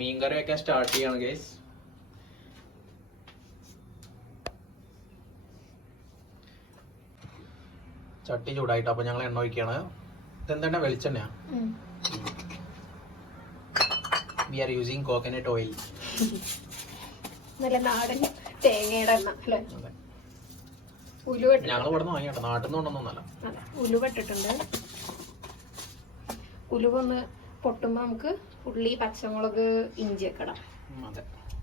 മീൻകറി വെക്കാൻ സ്റ്റാർട്ട് ചെയ്യാണ് ഗൈസ്. ചട്ടി ചൂടായിട്ട് അപ്പൊ ഞങ്ങൾ എണ്ണ ഒഴിക്കുകയാണ്. ഇതെന്താ വെളിച്ചെണ്ണയാ? We are using coconut oil. നല്ല നാടൻ തേങ്ങയുടെ എണ്ണ അല്ലേ? ഞങ്ങൾ ഇവിടെ നിന്ന് വാങ്ങിട്ടോ, നാട്ടിൽ നിന്ന് കൊണ്ടൊന്നല്ല. ഉലുവ ഇട്ടിട്ടുണ്ട്. ഉലുവ ഒന്ന് പൊട്ടുമ്പോ നമുക്ക് ഉള്ളി, പച്ചമുളക്, ഇഞ്ചി ഒക്കെ ഇടാം.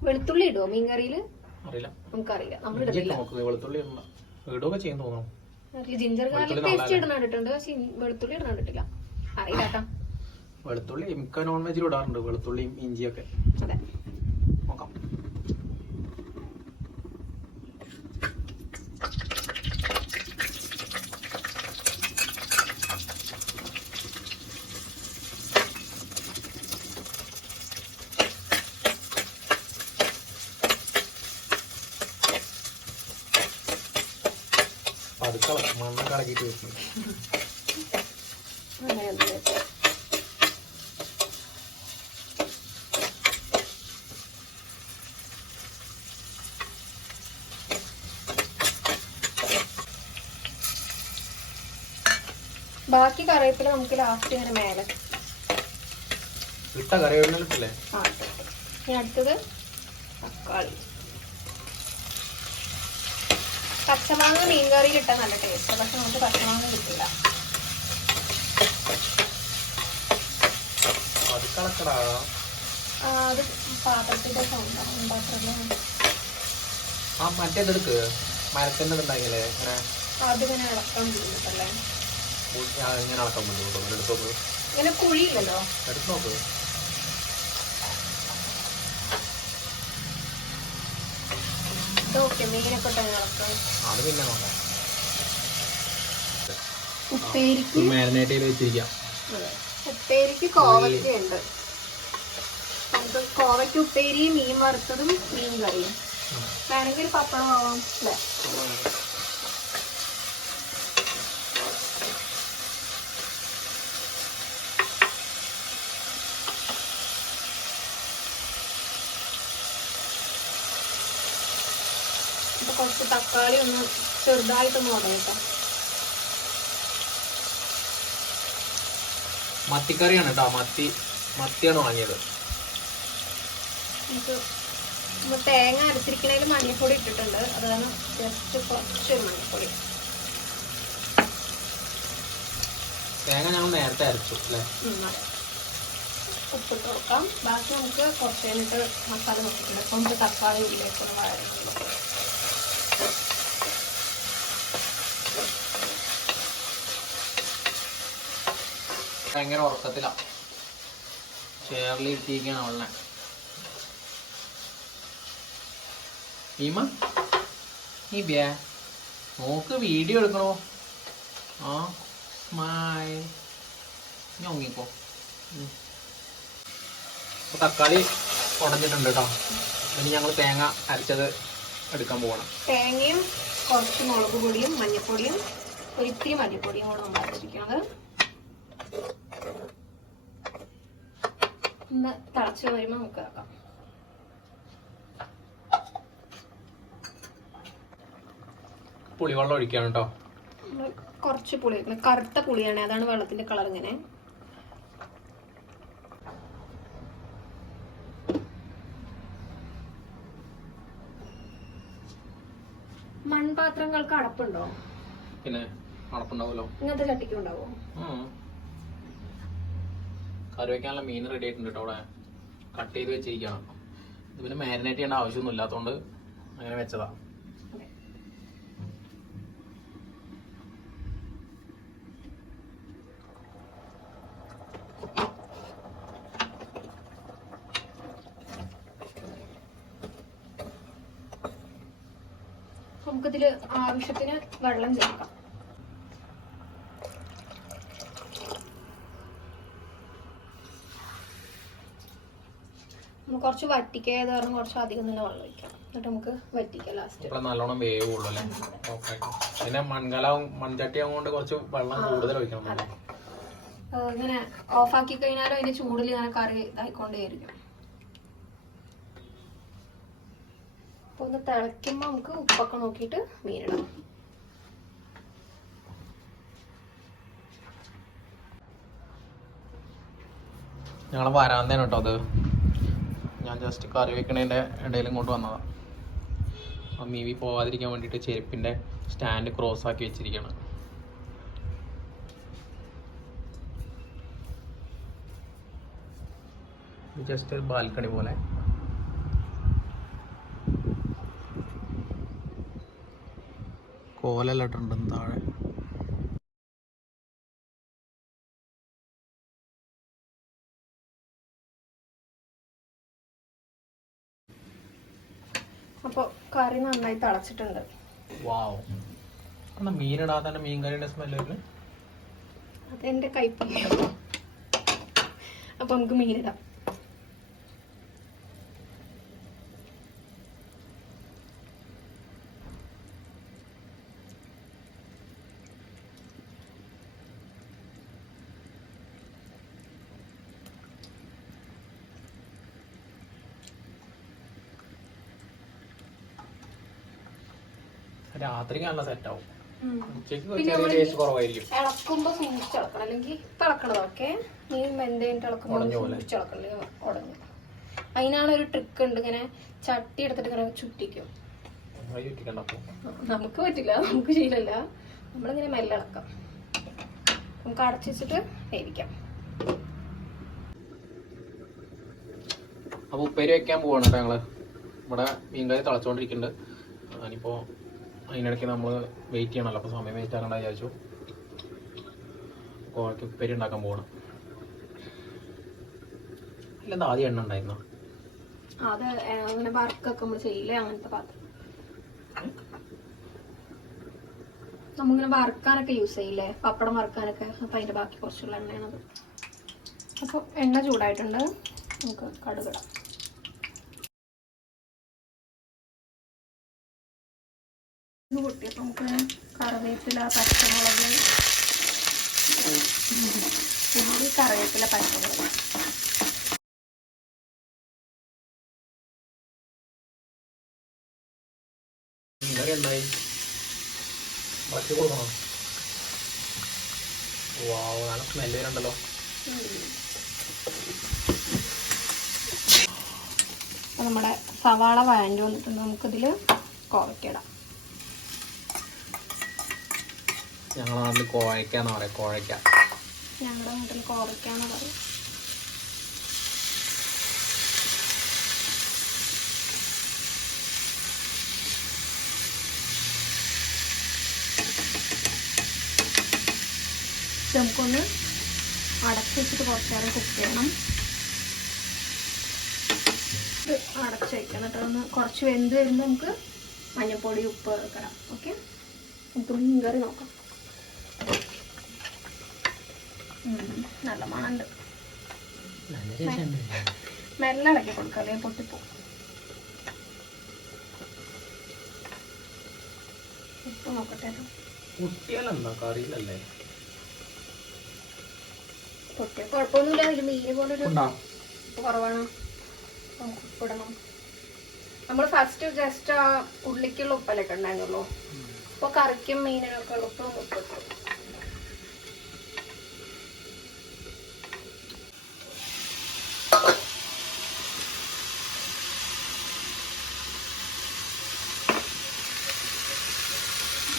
വെളുത്തുള്ളി ഇടുവോ മീൻകറിയില്? അറിയില്ല, നമുക്കറിയില്ല. നമ്മൾ ഇടുന്നില്ല. വെളുത്തുള്ളി ഇടുകയൊക്കെ ചെയ്യും തോന്നുന്നു. ജിഞ്ചർ ഗാർലിക് പേസ്റ്റ് ഇടുന്ന കണ്ടിട്ടുണ്ട്, പക്ഷെ വെളുത്തുള്ളി ഇടുന്ന കണ്ടിട്ടില്ല. അറിയില്ല. വെളുത്തുള്ളി മിക്ക നോൺ വെജിലും ഇടാറുണ്ട്, വെളുത്തുള്ളിയും ഇഞ്ചിയൊക്കെ. അതെ, നോക്കാം. മണ്ണ് കളക്കിട്ട് വെക്കും. ബാക്കി കറിവേപ്പില നമുക്ക് ലാസ്റ്റ് ഇങ്ങനെ മേലെ ഇട്ട കറിവേപ്പില ഇട്ടല്ലേ? ഇനി അടുത്തത് തക്കാളി. പച്ചമാങ്ങ മീൻകറിയിൽ ഇട്ടാൽ നല്ല ടേസ്റ്റ്, പക്ഷെ നമുക്ക് പച്ചമാങ്ങ കിട്ടില്ല. അത് പാത്രത്തിന്റെ സൗണ്ടാണ് ഉണ്ടാക്കുന്നത്. മറ്റേതെടുക്ക്, മരത്തിന്റെ ഉണ്ടാക്കിയല്ലേ അതിങ്ങനെ ഇളക്കാൻ ബുദ്ധിമുട്ടല്ലേ? ഇങ്ങനെ ഇളക്കാൻ ബുദ്ധിമുട്ടോ? എടുത്ത് നോക്ക്. ഇങ്ങനെ കുഴിയില്ലല്ലോ, എടുത്ത് നോക്ക്. മീനൊക്കെ ഇളക്കാം. അത് പിന്നെ നോക്കാം. ഉപ്പേരിക്ക് മാരിനേറ്റ് ചെയ്ത് വെച്ചിരിക്കാം. ഉപ്പേരിക്ക് കോവയ്ക്കുണ്ട്. നമുക്ക് കോവയ്ക്ക് ഉപ്പേരി, മീൻ വറുത്തതും മീൻ കറിയും. വേണമെങ്കിൽ ഒരു പപ്പടം ആവാം അല്ലേ? കുറച്ച് തക്കാളി ഒന്ന് ചെറുതായിട്ടൊന്ന് ഉടയട്ടെ. മത്തിക്കറിയാണ് കേട്ടോ, മത്തിയാണ് വാങ്ങിയത്. നമ്മൾ തേങ്ങ അരച്ചിരിക്കണതിൽ മഞ്ഞൾപ്പൊടി ഇട്ടിട്ടുണ്ട്, അത് കാരണം ജസ്റ്റ് കുറച്ച് മഞ്ഞൾപ്പൊടി. തേങ്ങ ഞങ്ങൾ നേരത്തെ അരച്ചു അല്ലേ? ഉപ്പിട്ട് കൊടുക്കാം. ബാക്കി നമുക്ക് കുറച്ച് കഴിഞ്ഞിട്ട് മസാല നോക്കിയിട്ടുണ്ട്. അപ്പം നമുക്ക് തക്കാളി ഉള്ളിലേക്കുള്ള വഴറ്റുള്ളൂ. ഭയങ്കര ഉറക്കത്തില ചേർലി ഇട്ടിരിക്കുകയാണ് അവളെ. ഈമ നീ ബേ നോക്ക്, വീഡിയോ എടുക്കണോ? ആ സ്മൈൽ ഞൊങ്ങിക്കോ. തക്കാളി ഉടഞ്ഞിട്ടുണ്ട് കേട്ടോ. ഇനി ഞങ്ങൾ തേങ്ങ അരച്ചത് എടുക്കാൻ പോകണം. തേങ്ങയും കുറച്ച് മുളക് പൊടിയും മഞ്ഞൾപ്പൊടിയും ഒരിത്തിരി മല്ലിപ്പൊടിയും കൂടെ നമ്മൾ അരച്ചിരിക്കുന്നത്. ഒന്ന് തിളച്ച് വരുമ്പോൾ നമുക്ക് ഇറക്കാം. പുളിവെള്ളം ഒഴിക്കുകയാണ് കേട്ടോ. കുറച്ച് പുളി ഒഴിക്കണം. കറുത്ത പുളിയാണ്, അതാണ് വെള്ളത്തിന്റെ കളർ ഇങ്ങനെ. മൺപാത്രങ്ങൾക്ക് അടപ്പുണ്ടോ? പിന്നെ അടപ്പുണ്ടാവുമല്ലോ. ഇങ്ങനത്തെ ചട്ടിക്കും ഉണ്ടാവോ? കറി വെക്കാനുള്ള മീൻ റെഡി ആയിട്ടുണ്ട് കേട്ടോ. അവിടെ കട്ട് ചെയ്ത് വെച്ചിരിക്കണം. ഇത് പിന്നെ മാരിനേറ്റ് ചെയ്യേണ്ട ആവശ്യമൊന്നും ഇല്ലാത്തതുകൊണ്ട് അങ്ങനെ വെച്ചതാ. നമുക്കിതില് ആവശ്യത്തിന് വെള്ളം ചേർക്കാം. കുറച്ച് വറ്റിക്കാതെ കാരണം കുറച്ച് അധികം തന്നെ വെള്ളം ഒഴിക്കാം. എന്നിട്ട് നമുക്ക് വറ്റിക്കാം ലാസ്റ്റ്. നല്ലോണം വേവുള്ളൂ അല്ലേ? പിന്നെ മൺചട്ടി ആവുകൊണ്ട് കുറച്ച് വെള്ളം കൂടുതൽ ഒഴിക്കണം. ഇങ്ങനെ ഓഫാക്കി കഴിഞ്ഞാലും അതിന്റെ ചൂടിൽ ഇങ്ങനെ കറി ഇതായിക്കൊണ്ടേയിരിക്കും. അപ്പൊ ഒന്ന് തിളയ്ക്കുമ്പോ നമുക്ക് ഉപ്പൊക്കെ നോക്കിയിട്ട് മീനിടാം. ഞങ്ങളെ വരാന്തേനെ കേട്ടോ അത്. ഞാൻ ജസ്റ്റ് കറി വെക്കണതിൻ്റെ ഇടയിലും കൊണ്ട് വന്നതാണ്. മീവി പോവാതിരിക്കാൻ വേണ്ടിയിട്ട് ചെരുപ്പിൻ്റെ സ്റ്റാൻഡ് ക്രോസ് ആക്കി വെച്ചിരിക്കുകയാണ്. ജസ്റ്റ് ഒരു ബാൽക്കണി പോലെ. കോലെല്ലാം ഇട്ടിട്ടുണ്ട് താഴെ. അപ്പൊ കറി നന്നായി തിളച്ചിട്ടുണ്ട്. വാവ്, എന്നാ മീനിടാതെ തന്നെ മീൻ കറിയുടെ സ്മെല്ല് വരുന്നത്. അതെന്റെ കൈപ്പുണ്യ. അപ്പൊ നമുക്ക് മീനിടാം. രാത്രി നല്ല സെറ്റ് ആവും. ഇളക്കുമ്പോ സൂക്ഷിച്ചിളക്കണം, അല്ലെങ്കിൽ ഇപ്പൊ ഇളക്കണതൊക്കെ മീൻ വെന്തേട്ട് ഇളക്കുമ്പോൾ സൂക്ഷിച്ചിളക്കണ്ടേ ഉടഞ്ഞു. അതിനാണ് ഒരു ട്രിക്ക് ഉണ്ട്. ഇങ്ങനെ ചട്ടി എടുത്തിട്ട് ഇങ്ങനെ ചുറ്റിക്കും. നമുക്ക് പറ്റില്ല, നമുക്ക് ശീലല്ല. നമ്മളിങ്ങനെ മെല്ലെ ഇളക്കാം. നമുക്ക് അടച്ചു വെച്ചിട്ട് വേവിക്കാം. അപ്പൊ ഉപ്പേരി വെക്കാൻ പോവാണ് കേട്ടോ ഞങ്ങള്. ഇവിടെ മീൻകറി തിളച്ചോണ്ടിരിക്കുന്നുണ്ട്. ഞാനിപ്പോ അതിനിടയ്ക്ക് നമ്മൾ വെയിറ്റ് ചെയ്യണമല്ലോ, അപ്പോൾ സമയം വേസ്റ്റ് ആക്കണ്ട വിചാരിച്ചു. കോഴയ്ക്ക് ഉപ്പേരി ഉണ്ടാക്കാൻ പോകണം. ഇല്ലെന്താ ആദ്യം എണ്ണ ഉണ്ടായിരുന്നോ? അത് അങ്ങനെ വർക്കൊക്കെ നമ്മൾ ചെയ്യില്ലേ, അങ്ങനത്തെ പാത്രം. നമ്മളിങ്ങനെ വറുക്കാനൊക്കെ യൂസ് ചെയ്യില്ലേ, പപ്പടം വറുക്കാനൊക്കെ. അപ്പം അതിൻ്റെ ബാക്കി കുറച്ചുള്ള എണ്ണയാണത്. അപ്പോൾ എണ്ണ ചൂടായിട്ടുണ്ട്, നമുക്ക് കടുകിടാം. പൊട്ടിയപ്പോൾ നമുക്ക് കറിവേപ്പില, പച്ചമുളക്, കറിവേപ്പില, പച്ചമുളക്. എന്തായി ബാക്കി കൊടുക്കണോ? വാവ്, നല്ല സ്മെല്ല് വരുന്നുണ്ടല്ലോ. അപ്പോൾ നമ്മുടെ സവാള വഴണ്ടി വന്നിട്ടുണ്ട്. നമുക്കിതിൽ കോവയ്ക്ക ഇടാം. ഞങ്ങളുടെ നാട്ടിൽ കോഴയ്ക്കാന്ന് പറയാം. കോഴയ്ക്ക ഞങ്ങളുടെ നാട്ടിൽ കോവയ്ക്കാന്ന് പറയും. നമുക്കൊന്ന് അടച്ച് വെച്ചിട്ട് കുറച്ച് നേരം കുക്ക് ചെയ്യണം. ഇത് അടച്ച് വയ്ക്കണം. എന്നിട്ട് ഒന്ന് കുറച്ച് വെന്ത് വരുമ്പോൾ നമുക്ക് മഞ്ഞൾപ്പൊടി ഉപ്പ് ഇടാം. ഓക്കെ, നമുക്ക് മീൻകറി നോക്കാം. നല്ല മണമുണ്ട്. മെല്ലെ ഇളക്കി കൊടുക്കാം, അല്ലെങ്കിൽ പൊട്ടിപ്പോ. ഉപ്പ് നോക്കട്ടെ. കുട്ടികളെന്താ കറിയിലല്ലേ? പൊട്ടിയ കുഴപ്പമൊന്നുമില്ല. അതിൽ മീൻ പോലൊരു കുറവാണ്. ഉപ്പിടണം. നമ്മൾ ഫസ്റ്റ് ജസ്റ്റ് ആ ഉള്ളിക്കുള്ള ഉപ്പലൊക്കെ ഉണ്ടായിരുന്നുള്ളൂ. അപ്പോൾ കറിക്കും മീനിനൊക്കെ ഉള്ള ഉപ്പിട്ടു.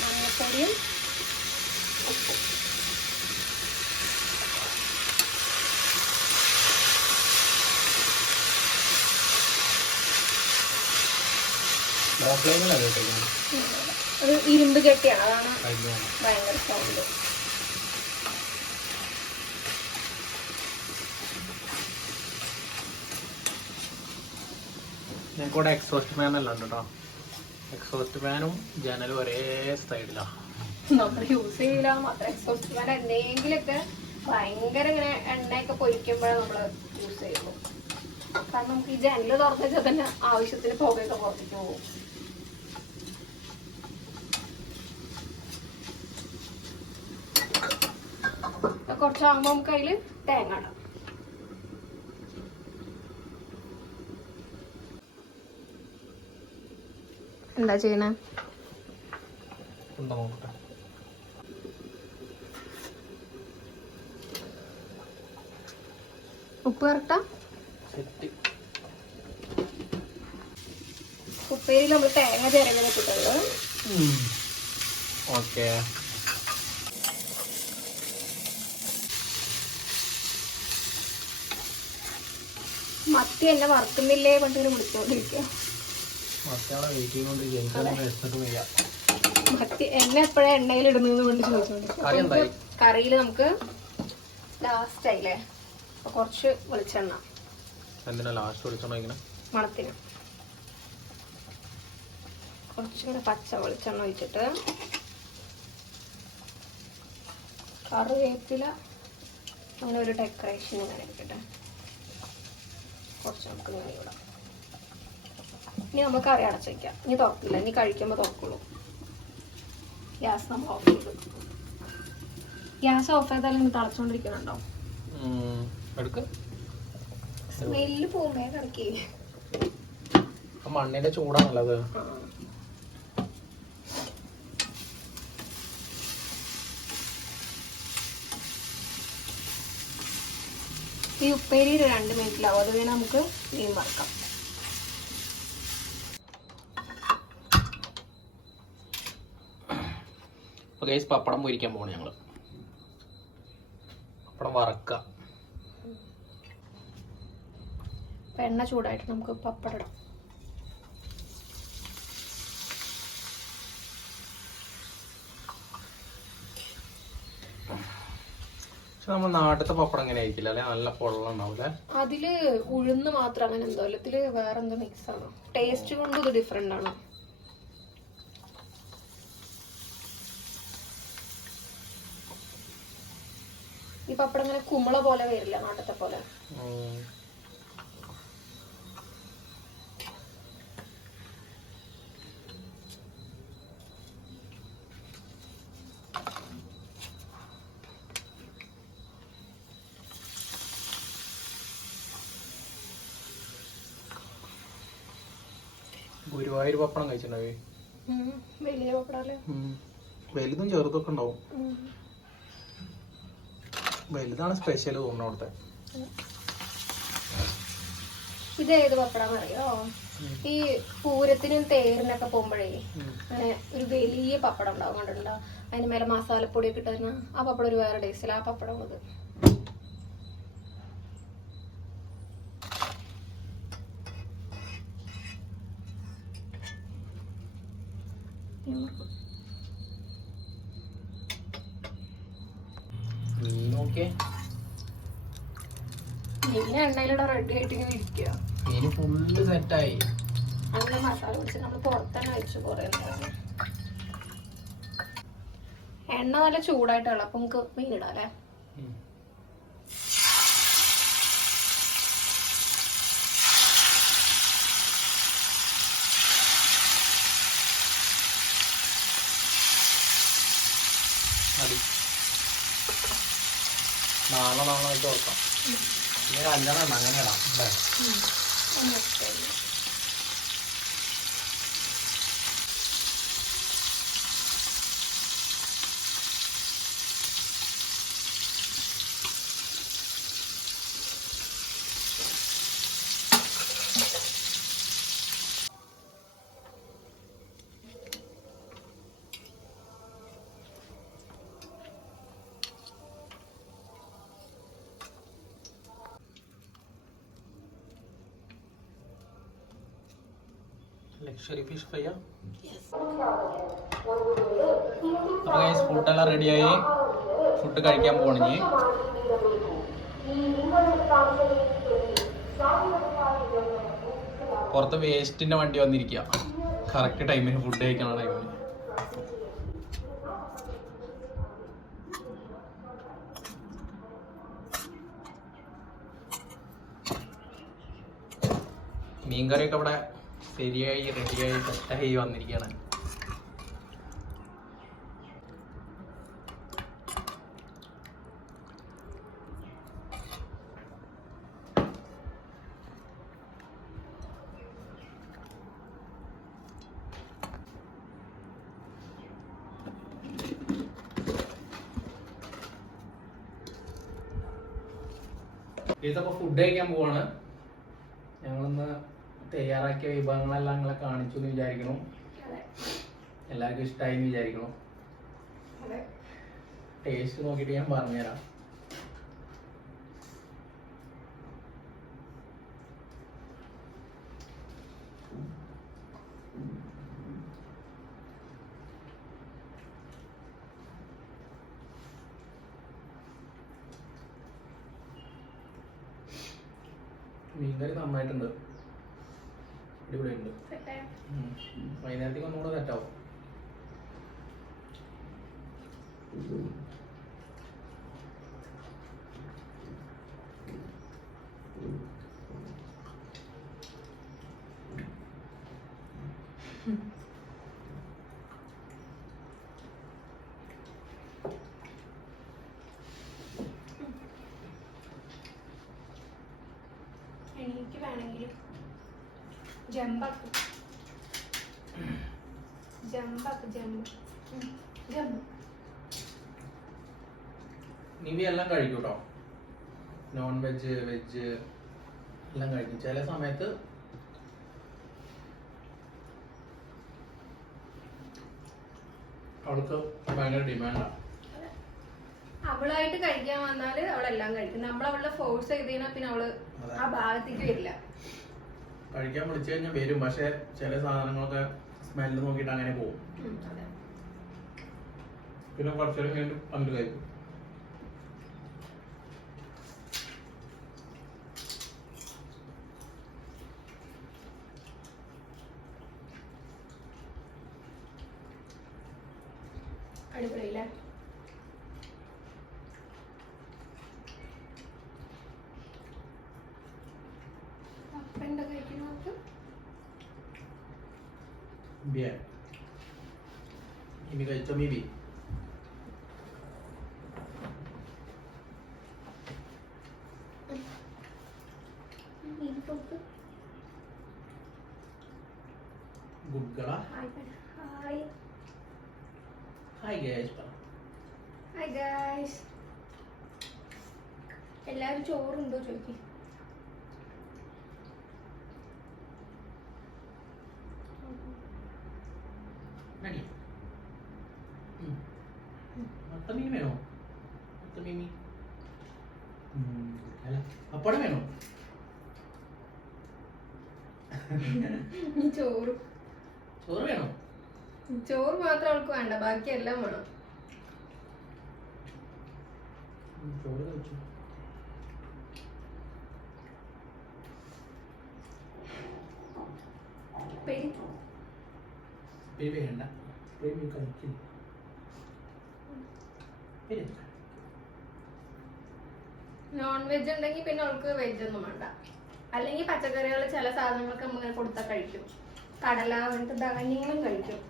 മഞ്ഞപ്പൊടിയും ഉപ്പും. ഒരു ഇരുമ്പ് കെട്ടിയാണ്, അതാണ് ഭയങ്കര സൗണ്ട്. ഞങ്ങൾക്കിവിടെ എക്സോസ്റ്റ് ഫാനല്ല ഉണ്ട് കേട്ടോ. എക്സോസ്റ്റ് ഫാനും ജനലും ഒരേ സൈഡിലാണ്. നമ്മൾ യൂസ് ചെയ്യില്ല മാത്രം. എക്സോസ്റ്റ് ഫാൻ എന്തെങ്കിലുമൊക്കെ ഭയങ്കര ഇങ്ങനെ എണ്ണയൊക്കെ പൊരിക്കുമ്പോഴാണ് നമ്മൾ യൂസ് ചെയ്യുള്ളൂ. കാരണം നമുക്ക് ഈ ജനല് തുറന്നു വെച്ചാൽ തന്നെ ആവശ്യത്തിന് പുകയൊക്കെ പുറത്തേക്ക് പോകും. കുറച്ചാകുമ്പോൾ നമുക്ക് അതിൽ തേങ്ങ ഇടാം. എന്താ ചെയ്യണേ? ഉപ്പ് കറക്റ്റാ? ഉപ്പേരിയിൽ നമ്മൾ തേങ്ങ ചിരങ്ങനെ ഇട്ടിട്ടുള്ളൂ. ഓക്കെ, മത്തി എന്നെ വറുക്കുന്നില്ലേ കൊണ്ടൊരു വിളിച്ചോണ്ടിരിക്കുക. മത്തി എന്നെ എപ്പോഴാ എണ്ണയിൽ ഇടുന്നത് കൊണ്ട് ചോദിച്ചോണ്ടിരിക്കുക. കറിയിൽ നമുക്ക് ലാസ്റ്റ് ആയില്ലേ, അപ്പൊ കുറച്ച് വെളിച്ചെണ്ണ മണത്തിന് കുറച്ചുകൂടെ പച്ച വെളിച്ചെണ്ണ ഒഴിച്ചിട്ട് കറിവേപ്പില അങ്ങനെ ഒരു ഡെക്കറേഷൻ ഇങ്ങനെ ഇട്ടിട്ട് കുറച്ച് നമുക്ക് ഇങ്ങനെ ഇടാം. ഇനി നമ്മൾ കറി അടച്ച് വയ്ക്കാം. ഇനി തുറക്കില്ല, ഇനി കഴിക്കുമ്പോൾ തുറക്കുള്ളൂ. ഗ്യാസ് നമ്മൾ ഓഫ് ചെയ്തു. ഗ്യാസ് ഓഫ് ചെയ്താലും ഇനി തിളച്ചുകൊണ്ടിരിക്കുന്നുണ്ടോ? സ്മെല്ല് പോകുമ്പേ കറക്കി. മണ്ണിന്റെ ചൂടാണല്ലോ. ഈ ഉപ്പേരി 2 മിനിറ്റിലാവും. അത് കഴിഞ്ഞാൽ നമുക്ക് മീൻ വറക്കാം. പപ്പടം പൊരിക്കാൻ പോകണം ഞങ്ങള്. പപ്പടം വറക്കുക. എണ്ണ ചൂടായിട്ട് നമുക്ക് പപ്പടം ഇടാം. നമ്മൾ നാട്ടിലത്തെ പപ്പടം എങ്ങനെ ആയിരിക്കില്ല അല്ലെ? നല്ല പൊള്ളം ഉണ്ടാവൂലേ? അതില് ഉഴുന്ന് മാത്രം അങ്ങനെ എന്തോ അല്ല, ഇതില് വേറെ എന്തോ മിക്സ് ആണ്. ടേസ്റ്റ് കൊണ്ട് ഇത് ഡിഫറെന്റ് ആണ്. ഈ പപ്പടം ഇങ്ങനെ കുമ്പള പോലെ വരില്ല നാട്ടിലത്തെ പോലെ. ഗുരുവായൂർ പപ്പടം കഴിച്ചിട്ടുണ്ടാവേ? വലിയ പപ്പടല്ലേ? വലുതും ചെറുതൊക്കെ ഉണ്ടാവും. വലുതാണ് സ്പെഷ്യൽ തോന്നുന്നു അവിടുത്തെ. ഇത് ഏത് പപ്പടാന്ന് അറിയോ? ഈ പൂരത്തിനും തേരിനൊക്കെ പോകുമ്പോഴേ അങ്ങനെ ഒരു വലിയ പപ്പടം ഉണ്ടാവും, കണ്ടിട്ടുണ്ടോ? അതിന് മേലെ മസാലപ്പൊടിയൊക്കെ ഇട്ടുന്ന ആ പപ്പടം ഒരു വേറെ ടേസ്റ്റില്ല. ആ പപ്പടം അത് പിന്നെ എണ്ണയിലൂടെ റെഡി ആയിട്ട് ഇങ്ങനെ ഇരിക്കുക. മീന് ഫുള്ള് സെറ്റായി. അങ്ങനെ മസാല പിടിച്ച് നമ്മൾ പുറത്തന്നെ വെച്ച് കുറേ നേരം. എണ്ണ നല്ല ചൂടായിട്ടുള്ള അപ്പൊ നമുക്ക് മീനിടാം അല്ലേ? നാളെ നാളായിട്ട് ഓർക്കാം. ഇങ്ങനെ 5 എണ്ണം അങ്ങനെ ഇടാം അല്ലേ? ലക്ഷറി ഫിഷ് ഫ്രൈയാ. ഫുഡെല്ലാം റെഡിയായി. ഫുഡ് കഴിക്കാൻ പോകണേ. പുറത്ത് വേസ്റ്റിന്റെ വണ്ടി വന്നിരിക്കുക. കറക്റ്റ് ടൈമിന് ഫുഡ് കഴിക്കണ ടൈമിന്. മീൻകറിയൊക്കെ ഇവിടെ ശരിയായി റെഡിയായി സെറ്റായി വന്നിരിക്കുകയാണ്. ഇതപ്പോൾ ഫുഡ് കഴിക്കാൻ പോവാണ്. ഞങ്ങളിന്ന് തയ്യാറാക്കിയ വിഭവങ്ങളെല്ലാം നിങ്ങളെ കാണിച്ചു എന്ന് വിചാരിക്കണം. എല്ലാവർക്കും ഇഷ്ടമായി എന്ന് വിചാരിക്കണം. ടേസ്റ്റ് നോക്കിയിട്ട് ഞാൻ പറഞ്ഞുതരാം. മീൻകറി നന്നായിട്ടുണ്ട്, അടിപൊളിയുണ്ട്. വൈകുന്നേരത്തേക്ക് ഒന്നുകൂടെ സെറ്റാവും. എനിക്ക് വേണമെങ്കിൽ ജമ്പാക്കും. നിവി എല്ലാം കഴിക്കും കേട്ടോ. നോൺ വെജ് വെജ് എല്ലാം കഴിക്കും. ചില സമയത്ത് അവൾക്ക് ഭയങ്കര ഡിമാൻഡാണ്. അവളായിട്ട് കഴിക്കാൻ വന്നാല് അവളെല്ലാം കഴിക്കും. നമ്മളവളുടെ ഫോഴ്സ് ചെയ്ത് കഴിഞ്ഞാൽ പിന്നെ അവള് ആ ഭാഗത്തേക്ക് വരില്ല. കഴിക്കാൻ വിളിച്ചു കഴിഞ്ഞാൽ വരും, പക്ഷെ ചില സാധനങ്ങളൊക്കെ സ്മെല്ല് നോക്കിയിട്ട് അങ്ങനെ പോകും. പിന്നെ കുറച്ചേരം കഴിഞ്ഞിട്ട് അങ്ങോട്ട് കഴിക്കും. അടിപൊളിയില്ലേ? എന്താ കഴിക്കുന്നു നമുക്ക്? ഇനി കഴിച്ചോ മീബി? ഗുഡ് ഗള. Hi hi guys. Hi guys. എല്ലാരും ചോറുണ്ടോ ചോദിക്കും. അടി. മത്തമീൻ വേണോ? മത്തമീൻ അല്ല പപ്പടം വേണോ? ചോറ് ചോറ് വേണോ? ചോറ് മാത്രം അവൾക്ക് വേണ്ട, ബാക്കി എല്ലാം വേണം. ചോറ് കഴിച്ചു. വേണ്ട, കഴിക്കില്ല. നോൺ വെജ് ഉണ്ടെങ്കിൽ പിന്നെ അവൾക്ക് വെജ് ഒന്നും വേണ്ട. അല്ലെങ്കിൽ പച്ചക്കറികൾ ചില സാധനങ്ങളൊക്കെ നമ്മൾ കൊടുത്താൽ കഴിക്കും. കടല അങ്ങനത്തെ ധാന്യങ്ങളും കഴിക്കും.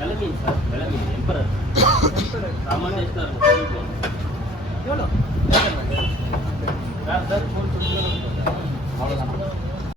Melamine, sir. Melamine, emperor. Ramadeshwar. Sir, full